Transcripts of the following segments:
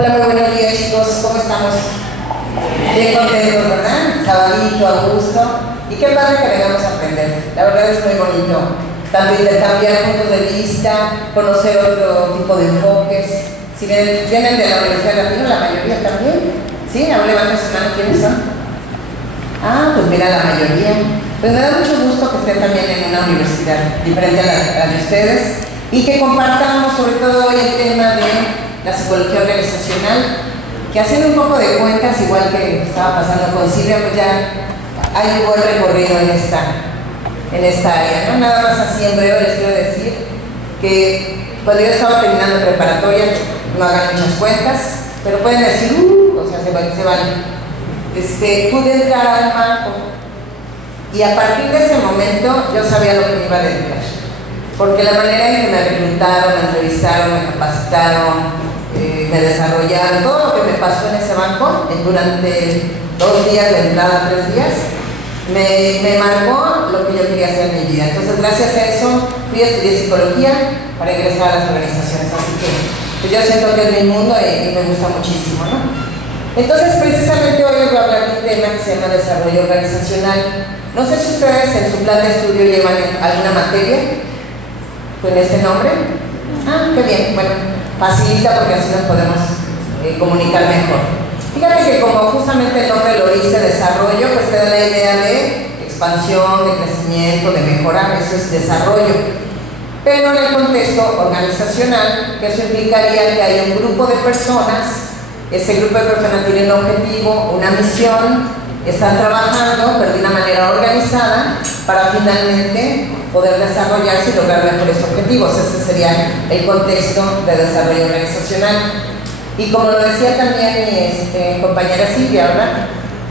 Hola, muy buenos días, chicos, ¿cómo estamos? Bien contentos, ¿verdad? Sabadito, a gusto. Y qué padre que vengamos a aprender. La verdad es muy bonito. Tanto intercambiar puntos de vista, conocer otro tipo de enfoques. Si vienen de la Universidad de Latino, la mayoría también. ¿Sí? Ahora levanten su mano, ¿quiénes son? Ah, pues mira, la mayoría. Pues me da mucho gusto que estén también en una universidad diferente a la de ustedes y que compartamos sobre todo hoy el tema de la psicología organizacional, que haciendo un poco de cuentas, igual que estaba pasando con Silvia, pues ya hay un buen recorrido en esta área, ¿no? Nada más así en breve les quiero decir que cuando yo estaba terminando preparatoria, no hagan muchas cuentas, pero pueden decir, o sea, se vale. Pude entrar al banco y a partir de ese momento yo sabía lo que me iba a dedicar, porque la manera en que me reclutaron, me entrevistaron, me capacitaron, me desarrollaron, todo lo que me pasó en ese banco durante 2 días de entrada, 3 días, me marcó lo que yo quería hacer en mi vida. Entonces, gracias a eso, fui a estudiar psicología para ingresar a las organizaciones. Así que pues yo siento que es mi mundo y me gusta muchísimo, ¿no? Entonces, precisamente hoy les voy a hablar de un tema que se llama desarrollo organizacional. No sé si ustedes en su plan de estudio llevan alguna materia con este nombre. Ah, qué bien, bueno, facilita porque así nos podemos comunicar mejor. Fíjate que como justamente el nombre lo dice, desarrollo, pues te da la idea de expansión, de crecimiento, de mejorar, eso es desarrollo. Pero en el contexto organizacional, que eso implicaría que hay un grupo de personas, ese grupo de personas tiene un objetivo, una misión, están trabajando, pero de una manera organizada, para finalmente poder desarrollarse y lograr mejores objetivos. Ese sería el contexto de desarrollo organizacional. Y como lo decía también mi compañera Silvia, ¿verdad?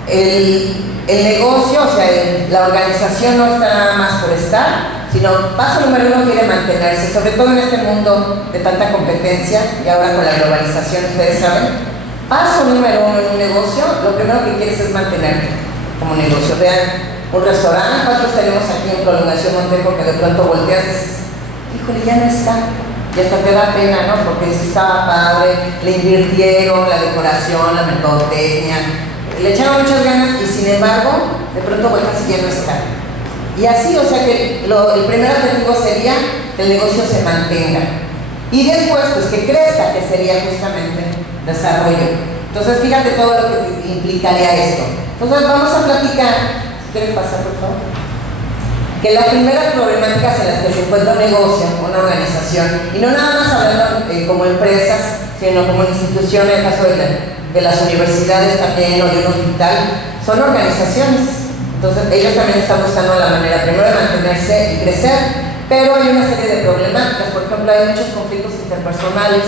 El negocio, o sea, la organización no está nada más por estar, sino paso número 1 quiere mantenerse, sobre todo en este mundo de tanta competencia y ahora con la globalización, ustedes saben. Paso número 1 en un negocio, lo primero que quieres es mantenerte como negocio. Vean, un restaurante, ¿cuántos tenemos aquí en Prolongación Montejo que de pronto volteas y dices, híjole, ya no está? Y hasta te da pena, ¿no? Porque si estaba padre, le invirtieron la decoración, la mercadotecnia, le echaron muchas ganas y sin embargo, de pronto volteas y ya no está. Y así, o sea que el primer objetivo sería que el negocio se mantenga. Y después, pues que crezca, que sería justamente desarrollo. Entonces, fíjate todo lo que implicaría esto. Entonces, vamos a platicar, si quieres pasar, por favor, que las primeras problemáticas en las que se encuentra un negocio, una organización, y no nada más hablando como empresas, sino como instituciones, en el caso de las universidades también, o de un hospital, son organizaciones. Entonces, ellos también están buscando la manera, primero, de mantenerse y crecer, pero hay una serie de problemáticas. Por ejemplo, hay muchos conflictos interpersonales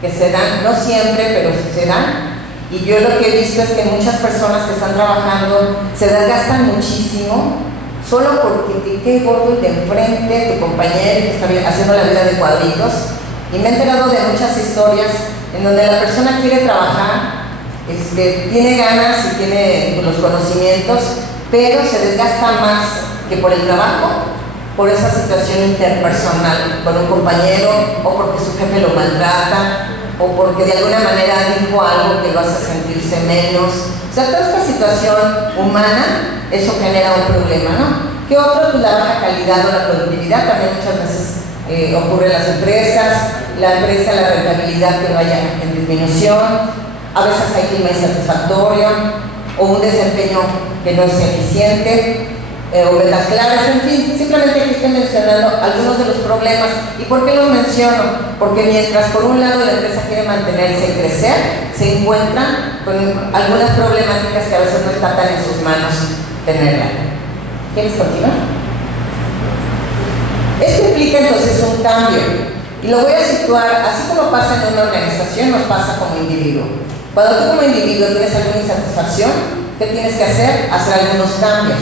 que se dan, no siempre, pero se dan. Y yo lo que he visto es que muchas personas que están trabajando se desgastan muchísimo solo porque te quede gordo el de enfrente, tu compañero que está haciendo la vida de cuadritos. Y me he enterado de muchas historias en donde la persona quiere trabajar, tiene ganas y tiene los conocimientos, pero se desgasta más que por el trabajo, por esa situación interpersonal con un compañero, o porque su jefe lo maltrata, o porque de alguna manera dijo algo que lo hace sentirse menos. O sea, toda esta situación humana, eso genera un problema, ¿no? ¿Qué otro? Pues la baja calidad o la productividad, también muchas veces ocurre en las empresas, la rentabilidad que vaya en disminución, a veces hay clima insatisfactorio, o un desempeño que no es eficiente, o metas claras, en fin, simplemente aquí estoy mencionando algunos de los problemas. ¿Y por qué los menciono? Porque mientras por un lado la empresa quiere mantenerse y crecer, se encuentran con algunas problemáticas que a veces no está tan en sus manos tenerla. ¿Quieres continuar? Esto implica entonces un cambio, y lo voy a situar, así como pasa en una organización, nos pasa como individuo. Cuando tú como individuo tienes alguna insatisfacción, ¿qué tienes que hacer? Hacer algunos cambios.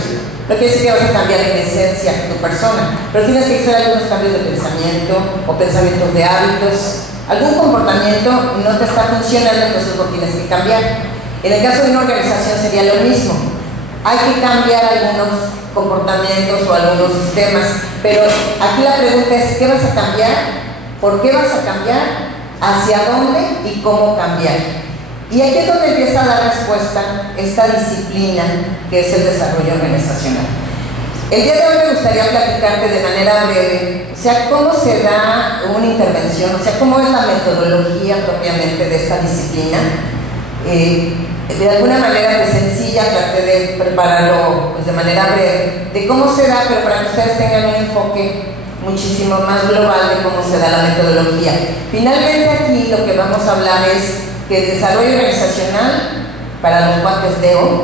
No quiere decir que vas a cambiar en esencia tu persona, pero tienes que hacer algunos cambios de pensamiento o pensamientos de hábitos. Algún comportamiento no te está funcionando, entonces lo tienes que cambiar. En el caso de una organización sería lo mismo. Hay que cambiar algunos comportamientos o algunos sistemas, pero aquí la pregunta es, ¿qué vas a cambiar? ¿Por qué vas a cambiar? hacia dónde y cómo cambiar. Y aquí es donde empieza a dar respuesta esta disciplina que es el desarrollo organizacional. El día de hoy me gustaría platicarte de manera breve, o sea, cómo se da una intervención, o sea, cómo es la metodología propiamente de esta disciplina. De alguna manera pues sencilla, traté de prepararlo pues, de manera breve, de cómo se da, pero para que ustedes tengan un enfoque muchísimo más global de cómo se da la metodología. Finalmente aquí lo que vamos a hablar es que el desarrollo organizacional para los cuates de hoy,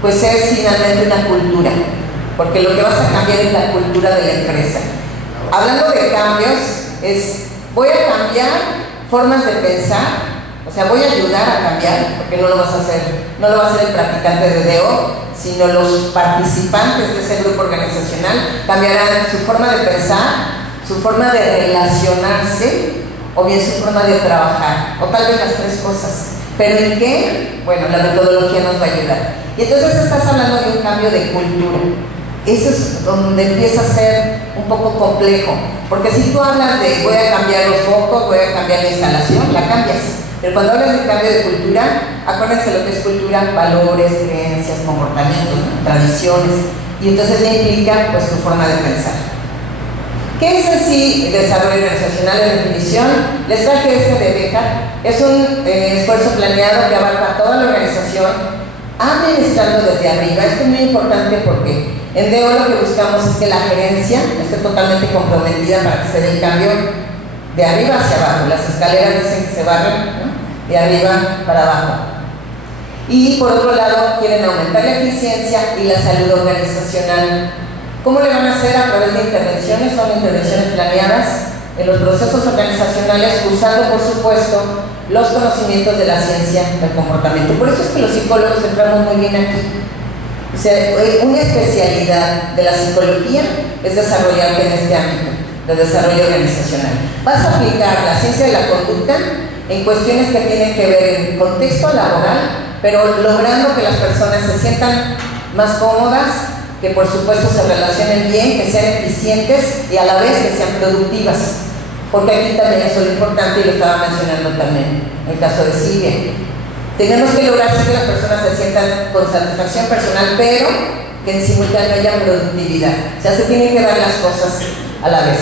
pues es finalmente una cultura, porque lo que vas a cambiar es la cultura de la empresa. Hablando de cambios, voy a cambiar formas de pensar. O sea, voy a ayudar a cambiar, porque no lo vas a hacer, no lo va a hacer el practicante de DEO, sino los participantes de ese grupo organizacional cambiarán su forma de pensar, su forma de relacionarse, o bien su forma de trabajar, o tal vez las tres cosas. ¿Pero en qué? Bueno, la metodología nos va a ayudar. Y entonces estás hablando de un cambio de cultura. Eso es donde empieza a ser un poco complejo, porque si tú hablas de voy a cambiar los focos, voy a cambiar la instalación, la cambias. Pero cuando hablas de cambio de cultura, acuérdense lo que es cultura: valores, creencias, comportamientos, tradiciones, y entonces le implica pues tu forma de pensar. ¿Qué es en sí el desarrollo organizacional de definición? Les traje este de Becker. Es un esfuerzo planeado que abarca toda la organización, administrando desde arriba. Esto es muy importante porque en DEO lo que buscamos es que la gerencia esté totalmente comprometida para que se dé el cambio de arriba hacia abajo. Las escaleras dicen que se barren, ¿no?, de arriba para abajo. Y por otro lado, quieren aumentar la eficiencia y la salud organizacional. ¿Cómo le van a hacer? A través de intervenciones, son intervenciones planeadas en los procesos organizacionales, usando por supuesto los conocimientos de la ciencia del comportamiento. Por eso es que los psicólogos entramos muy bien aquí. O sea, una especialidad de la psicología es desarrollarte en este ámbito de desarrollo organizacional. Vas a aplicar la ciencia de la conducta en cuestiones que tienen que ver en contexto laboral, pero logrando que las personas se sientan más cómodas, que por supuesto se relacionen bien, que sean eficientes y a la vez que sean productivas, porque aquí también eso es lo importante y lo estaba mencionando también en el caso de Silvia. Tenemos que lograr que las personas se sientan con satisfacción personal, pero que en simultáneo haya productividad. O sea, se tienen que dar las cosas a la vez.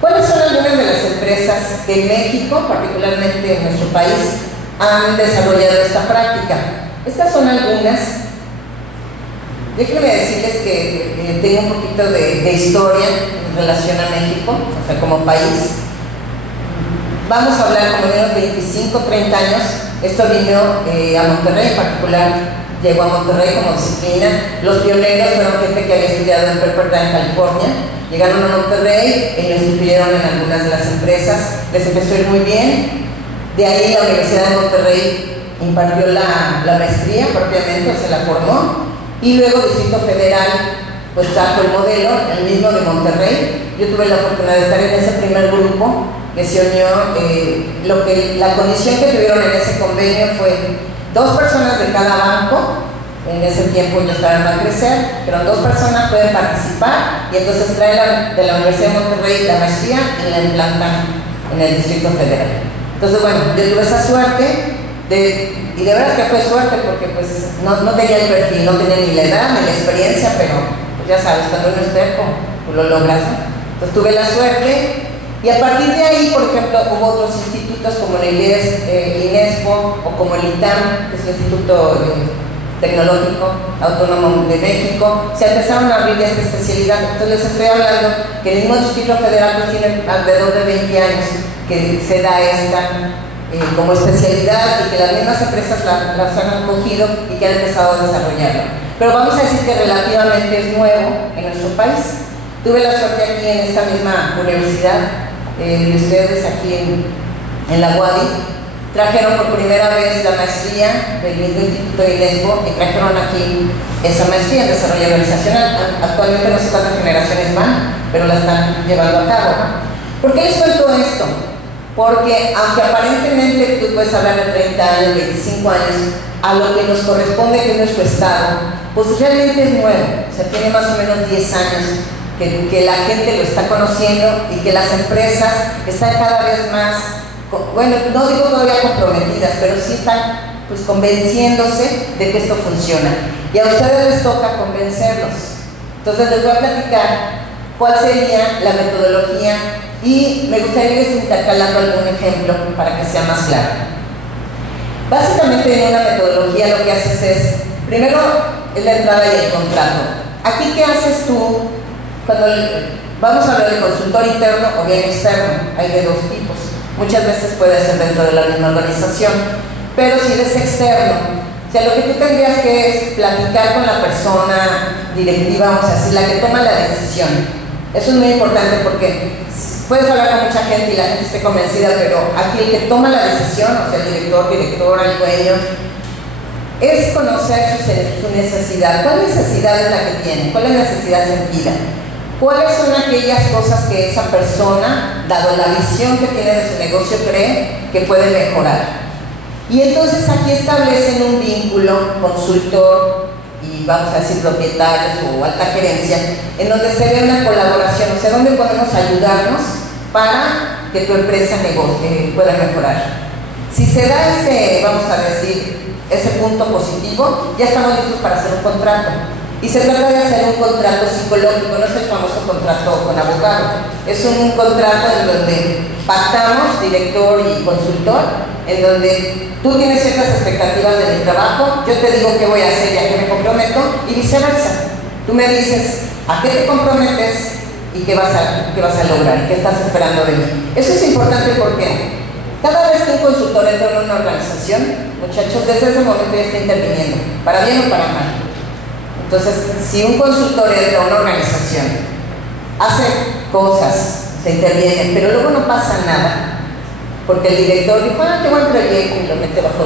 ¿Cuáles son algunas de las empresas que en México, particularmente en nuestro país, han desarrollado esta práctica? Estas son algunas. Déjenme decirles que tengo un poquito de historia en relación a México, o sea, como país. Vamos a hablar como de unos 25, 30 años. Esto vino a Monterrey en particular, llegó a Monterrey como disciplina. Los pioneros fueron gente que había estudiado en Pepperdine, en California. Llegaron a Monterrey y lo instituyeron en algunas de las empresas. Les empezó a ir muy bien. De ahí la Universidad de Monterrey impartió la maestría propiamente, se la formó. Y luego el Distrito Federal pues trajo el modelo, el mismo de Monterrey. Yo tuve la oportunidad de estar en ese primer grupo que se unió. La condición que tuvieron en ese convenio fue 2 personas de cada banco. En ese tiempo ya estaban a crecer, pero 2 personas pueden participar y entonces traen de la Universidad de Monterrey la maestría y la implantan en el Distrito Federal. Entonces, bueno, yo tuve esa suerte y de verdad que fue suerte porque pues no tenía el perfil, no tenía ni la edad ni la experiencia, pero pues ya sabes, cuando uno es terco, pues lo logras, ¿no? Entonces tuve la suerte y a partir de ahí, por ejemplo, hubo otros institutos como el INESPO o como el ITAM, que es el Instituto Tecnológico Autónomo de México. Se empezaron a abrir esta especialidad. Entonces les estoy hablando que el mismo Distrito Federal pues, tiene alrededor de 20 años que se da esta como especialidad y que las mismas empresas las han acogido y que han empezado a desarrollarlo. Pero vamos a decir que relativamente es nuevo en nuestro país. Tuve la suerte aquí en esta misma universidad, de ustedes aquí en la UADY, trajeron por primera vez la maestría del mismo Instituto de INESPO y trajeron aquí esa maestría en desarrollo organizacional. Actualmente no sé cuántas generaciones van, pero la están llevando a cabo. ¿Por qué les cuento esto? Porque aunque aparentemente tú puedes hablar de 30 años, 25 años, a lo que nos corresponde que es nuestro estado, pues realmente es nuevo. O sea, tiene más o menos 10 años que la gente lo está conociendo y que las empresas están cada vez más bueno, no digo todavía comprometidas, pero sí están pues convenciéndose de que esto funciona. Y a ustedes les toca convencerlos. Entonces les voy a platicar cuál sería la metodología y me gustaría irles intercalando algún ejemplo para que sea más claro. Básicamente en una metodología lo que haces es, primero es la entrada y el contrato. Aquí, ¿qué haces tú cuando vamos a hablar de consultor interno o bien externo? Hay de dos tipos. Muchas veces puede ser dentro de la misma organización, pero si eres externo, o sea, lo que tú tendrías que es platicar con la persona directiva, vamos a decir, la que toma la decisión. Eso es muy importante porque puedes hablar con mucha gente y la gente esté convencida, pero aquí el que toma la decisión, o sea, el director, directora, el dueño, es conocer su necesidad. ¿Cuál necesidad es la que tiene? ¿Cuál es la necesidad sentida? ¿Cuáles son aquellas cosas que esa persona, dado la visión que tiene de su negocio, cree que puede mejorar? Y entonces aquí establecen un vínculo consultor y vamos a decir propietarios o alta gerencia, en donde se ve una colaboración, o sea, donde podemos ayudarnos para que tu empresa pueda mejorar. Si se da ese, vamos a decir, ese punto positivo, ya estamos listos para hacer un contrato. Y se trata de hacer un contrato psicológico, no es el famoso contrato con abogado, es un contrato en donde pactamos, director y consultor, en donde tú tienes ciertas expectativas de mi trabajo, yo te digo qué voy a hacer y a qué me comprometo, y viceversa. Tú me dices a qué te comprometes y qué vas a lograr, y qué estás esperando de mí. Eso es importante porque cada vez que un consultor entra en una organización, muchachos, desde ese momento ya está interviniendo, para bien o para mal. Entonces, si un consultor entra a una organización, hace cosas, se interviene, pero luego no pasa nada, porque el director dijo, qué buen proyecto, y lo mete bajo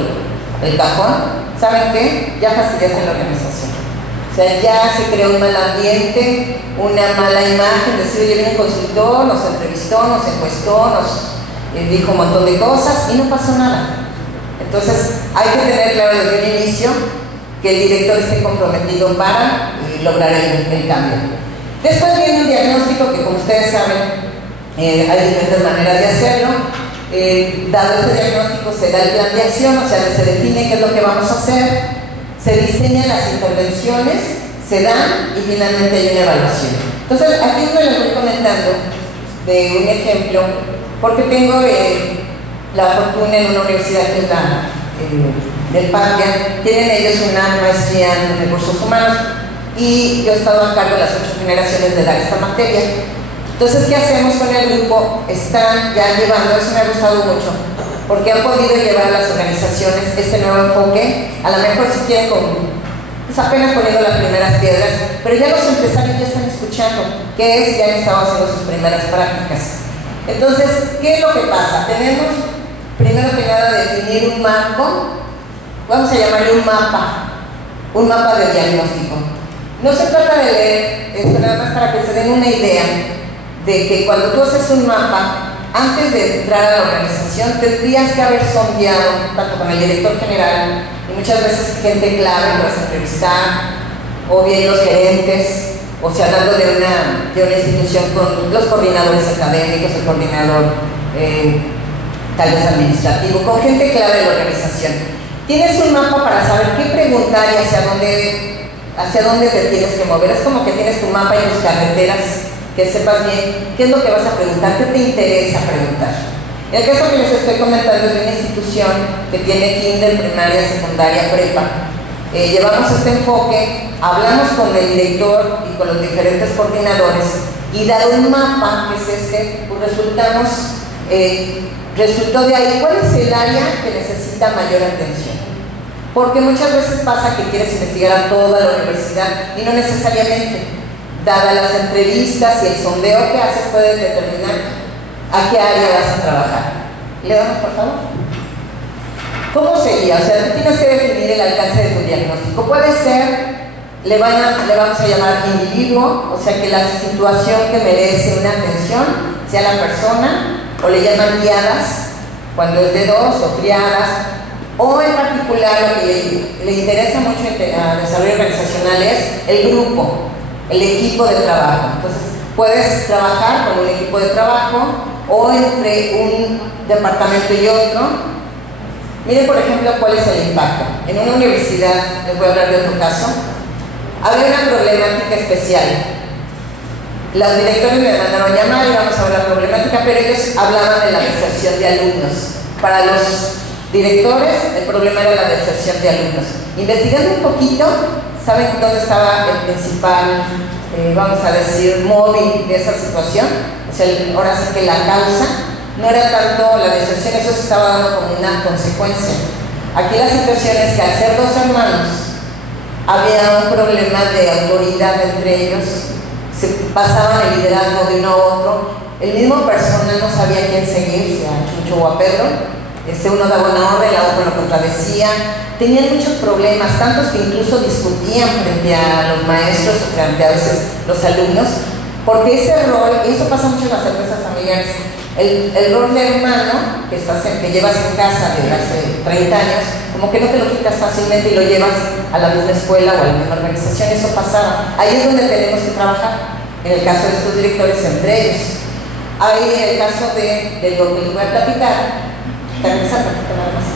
el cajón, ¿saben qué? Ya fastidiaste la organización. O sea, ya se creó un mal ambiente, una mala imagen, decir, oye, viene un consultor, nos entrevistó, nos encuestó, nos dijo un montón de cosas y no pasó nada. Entonces, hay que tener claro desde el inicio que el director esté comprometido para lograr el cambio. Después viene un diagnóstico que, como ustedes saben, hay diferentes maneras de hacerlo. Dado este diagnóstico se da el plan de acción, o sea, se define qué es lo que vamos a hacer, se diseñan las intervenciones, se dan y finalmente hay una evaluación. Entonces, aquí me lo estoy comentando de un ejemplo, porque tengo la fortuna en una universidad que es la del Patria, tienen ellos una maestría en recursos humanos y yo he estado a cargo de las 8 generaciones de dar esta materia. Entonces, ¿qué hacemos con el grupo? Están ya llevando, eso me ha gustado mucho, porque han podido llevar a las organizaciones este nuevo enfoque, a lo mejor si quieren pues apenas poniendo las primeras piedras, pero ya los empresarios ya están escuchando, que es, ya han estado haciendo sus primeras prácticas. Entonces, ¿qué es lo que pasa? Tenemos, primero que nada, definir un marco, vamos a llamarle un mapa de diagnóstico. No se trata de leer esto nada más para que se den una idea de que cuando tú haces un mapa, antes de entrar a la organización, tendrías que haber sondeado tanto con el director general y muchas veces gente clave que vas a entrevistar, o bien los gerentes, o sea, hablando de una institución con los coordinadores académicos, el coordinador tal vez administrativo, con gente clave de la organización. Tienes un mapa para saber qué preguntar y hacia dónde te tienes que mover. Es como que tienes tu mapa y tus carreteras, que sepas bien qué es lo que vas a preguntar, qué te interesa preguntar. El caso que les estoy comentando es de una institución que tiene kinder, primaria, secundaria, prepa. Llevamos este enfoque, hablamos con el director y con los diferentes coordinadores y dado un mapa, que es este, pues resultó de ahí cuál es el área que necesita mayor atención. Porque muchas veces pasa que quieres investigar a toda la universidad y no necesariamente. Dadas las entrevistas y el sondeo que haces, puedes determinar a qué área vas a trabajar. ¿Le damos, por favor? ¿Cómo sería? O sea, tú tienes que definir el alcance de tu diagnóstico. Puede ser, le vamos a llamar individuo, o sea, que la situación que merece una atención sea la persona, o le llaman guiadas, cuando es de dos, o triadas, o en particular lo que le interesa mucho a desarrollo organizacional es el grupo, el equipo de trabajo. Entonces, puedes trabajar con un equipo de trabajo o entre departamento y otro. Miren, por ejemplo, cuál es el impacto. En una universidad, les voy a hablar de otro caso, había una problemática especial. Los directores me mandaron llamar y vamos a ver la problemática, pero ellos hablaban de la deserción de alumnos. Para los directores, el problema era la deserción de alumnos. Investigando un poquito, ¿saben dónde estaba el principal, vamos a decir, móvil de esa situación? O sea, ahora sí que la causa no era tanto la deserción, eso se estaba dando como una consecuencia. Aquí la situación es que al ser dos hermanos, había un problema de autoridad entre ellos, se pasaban el liderazgo de uno a otro, el mismo personal no sabía quién seguir, si a Chucho o a Pedro, uno daba una orden, la otra lo contradecía, tenían muchos problemas, tantos que incluso discutían frente a los maestros o frente a veces los alumnos, porque ese rol, y eso pasa mucho en las empresas familiares, el rol de hermano que llevas en casa desde hace 30 años, como que no te lo quitas fácilmente y lo llevas a la misma escuela o a la misma organización, eso pasaba. Ahí es donde tenemos que trabajar, en el caso de estos directores entre ellos. Ahí en el caso de lo que les voy a platicar, nada más,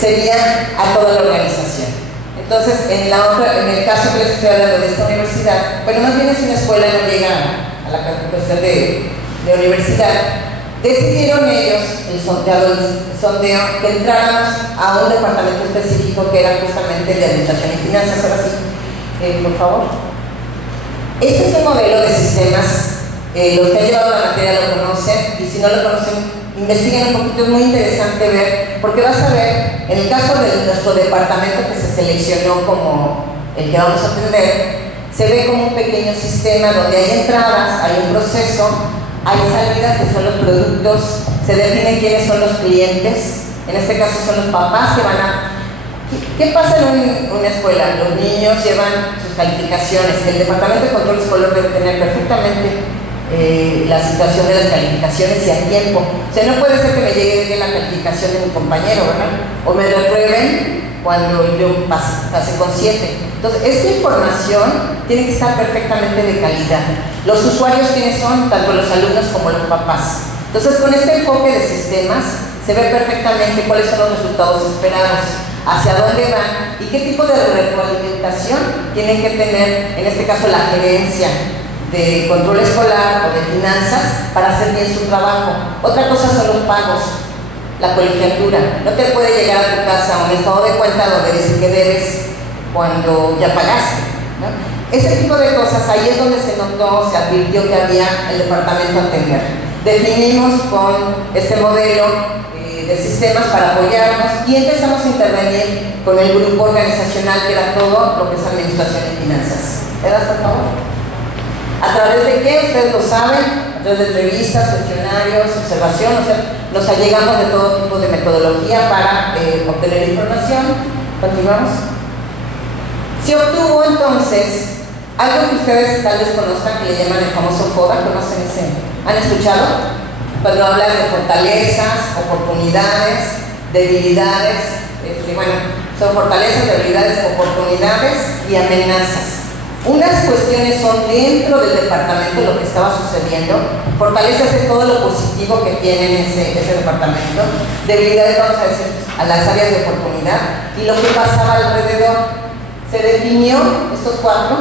sería a toda la organización. Entonces, en el caso que les estoy hablando de esta universidad, bueno, más bien es una escuela, no llega a la categoría de universidad, decidieron ellos, el sondeo, que entráramos a un departamento específico que era justamente de administración y finanzas. Ahora sí, por favor. Este es un modelo de sistemas, los que han llevado la materia lo conocen, y si no lo conocen, investiguen un poquito, es muy interesante ver, porque vas a ver, en el caso de nuestro departamento que se seleccionó como el que vamos a atender, se ve como un pequeño sistema donde hay entradas, hay un proceso, hay salidas que son los productos, se definen quiénes son los clientes, en este caso son los papás que van a... ¿Qué pasa en una escuela? Los niños llevan sus calificaciones, el departamento de control escolar debe tener perfectamente la situación de las calificaciones y a tiempo. O sea, no puede ser que me llegue la calificación de mi compañero, ¿verdad? O me reprueben cuando yo pasé con 7. Entonces, esta información tiene que estar perfectamente de calidad. Los usuarios, ¿quiénes son? Tanto los alumnos como los papás. Entonces, con este enfoque de sistemas, se ve perfectamente cuáles son los resultados esperados, hacia dónde van y qué tipo de retroalimentación tienen que tener, en este caso, la gerencia de control escolar o de finanzas para hacer bien su trabajo. Otra cosa son los pagos, la colegiatura. No te puede llegar a tu casa un estado de cuenta donde dice que debes cuando ya pagaste, ¿no? Ese tipo de cosas, ahí es donde se notó, se advirtió que había el departamento a atender. Definimos con este modelo de sistemas para apoyarnos y empezamos a intervenir con el grupo organizacional que era todo lo que es administración y finanzas. ¿Verdad, por favor? ¿A través de qué? Ustedes lo saben, a través de entrevistas, cuestionarios, observación, o sea, nos allegamos de todo tipo de metodología para obtener información. Continuamos. Se obtuvo entonces algo que ustedes tal vez conozcan, que le llaman el famoso FODA. ¿Conocen ese? ¿Han escuchado? Cuando hablan de fortalezas, oportunidades, debilidades, bueno, son fortalezas, debilidades, oportunidades y amenazas. Unas cuestiones son dentro del departamento lo que estaba sucediendo, fortalezas es todo lo positivo que tiene ese departamento, debilidades, vamos a decir, a las áreas de oportunidad y lo que pasaba alrededor. Se definió estos cuatro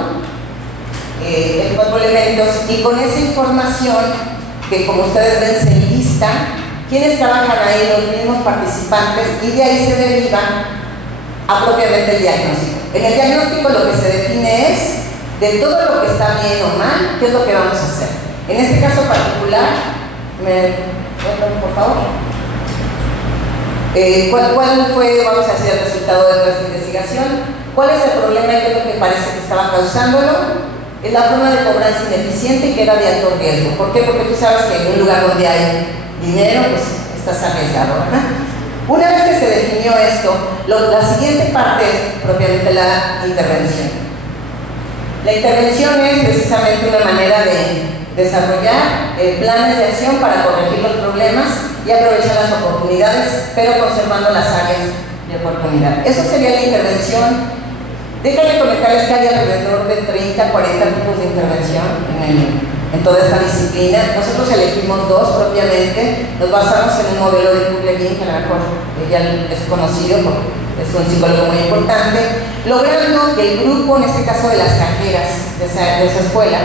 elementos y con esa información que, como ustedes ven, se lista quiénes trabajan ahí, los mismos participantes, y de ahí se deriva a propiamente el diagnóstico. En el diagnóstico lo que se define es de todo lo que está bien o mal, qué es lo que vamos a hacer. En este caso particular, por favor, ¿cuál fue, vamos a decir, el resultado de nuestra investigación? ¿Cuál es el problema y qué es lo que parece que estaba causándolo? Es la forma de cobranza ineficiente y que era de alto riesgo. ¿Por qué? Porque tú sabes que en un lugar donde hay dinero, pues estás arriesgado, ¿verdad? Una vez que se definió esto, la siguiente parte es propiamente la intervención. La intervención es precisamente una manera de desarrollar planes de acción para corregir los problemas y aprovechar las oportunidades, pero conservando las áreas de oportunidad. Eso sería la intervención. Déjenme comentarles que hay alrededor de 30, 40 tipos de intervención en toda esta disciplina. Nosotros elegimos dos propiamente, nos basamos en un modelo de Kubler-Ross, que a lo mejor ya es conocido porque es un psicólogo muy importante, logrando que el grupo, en este caso de las cajeras de esa escuela,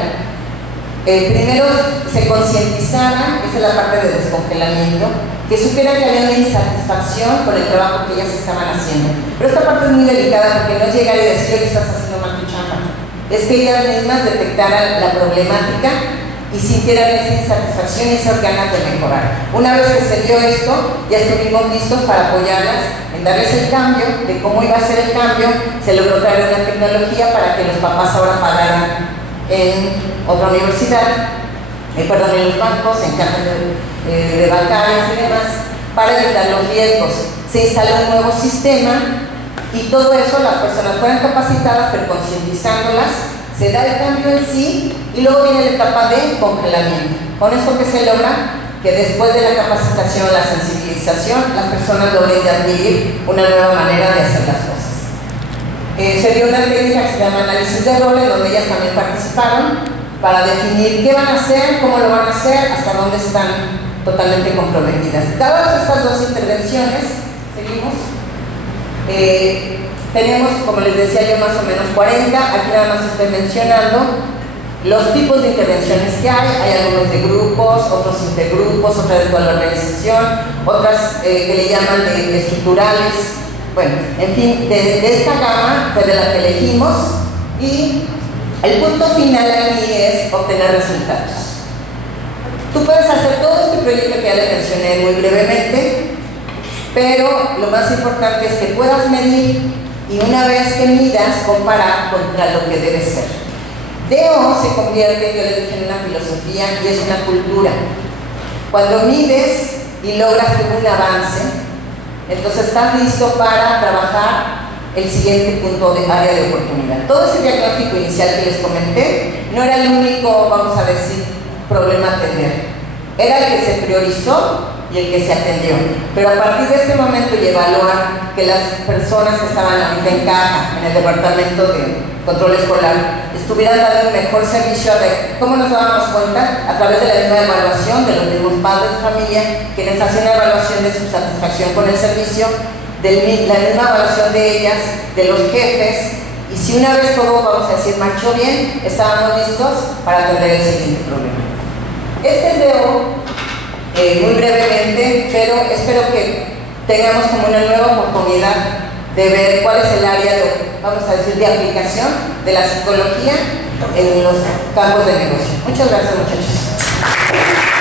primero se concientizara, esa es la parte de descongelamiento, que supiera que había una insatisfacción con el trabajo que ellas estaban haciendo. Pero esta parte es muy delicada porque no es llegar y decir que estás haciendo mal tu chamba. Es que ellas mismas detectaran la problemática y sintieran esa insatisfacción y esas ganas de mejorar. Una vez que se dio esto, ya estuvimos listos para apoyarlas en darles el cambio, de cómo iba a ser el cambio. Se logró traer una tecnología para que los papás ahora pagaran en otra universidad, en los bancos, en cajas de bancarias y demás, para evitar los riesgos. Se instaló un nuevo sistema y todo eso las personas fueran capacitadas, pero concientizándolas, se da el cambio en sí y luego viene la etapa de congelamiento. Con esto que se logra, que después de la capacitación, la sensibilización, las personas logren de adquirir una nueva manera de hacer las cosas. Se dio una técnica que se llama análisis de roles, donde ellas también participaron para definir qué van a hacer, cómo lo van a hacer, hasta dónde están totalmente comprometidas. Dadas estas dos intervenciones, seguimos. Tenemos, como les decía yo, más o menos 40, aquí nada más estoy mencionando los tipos de intervenciones que hay algunos de grupos, otros intergrupos, otras de toda la organización, otras que le llaman de estructurales. Bueno, en fin, de esta gama fue de la que elegimos y el punto final aquí es obtener resultados. Tú puedes hacer todo este proyecto que ya le mencioné muy brevemente, pero lo más importante es que puedas medir y una vez que midas, comparar contra lo que debe ser. DO se convierte, yo les dije, en una filosofía y es una cultura. Cuando mides y logras un avance, entonces estás listo para trabajar el siguiente punto de área de oportunidad. Todo ese diagnóstico inicial que les comenté no era el único, vamos a decir, problema a atender. Era el que se priorizó y el que se atendió. Pero a partir de este momento y evaluar que las personas que estaban ahorita en caja, en el departamento de control escolar, estuvieran dando un mejor servicio. ¿Cómo nos dábamos cuenta? A través de la misma evaluación de los mismos padres de familia, quienes hacían la evaluación de su satisfacción con el servicio, de la misma evaluación de ellas, de los jefes, y si una vez todo, vamos a decir, marchó bien, estábamos listos para atender el siguiente problema. Este es de hoy, muy brevemente, pero espero que tengamos como una nueva oportunidad de ver cuál es el área de, vamos a decir, de aplicación de la psicología en los campos de negocio. Muchas gracias, muchachos.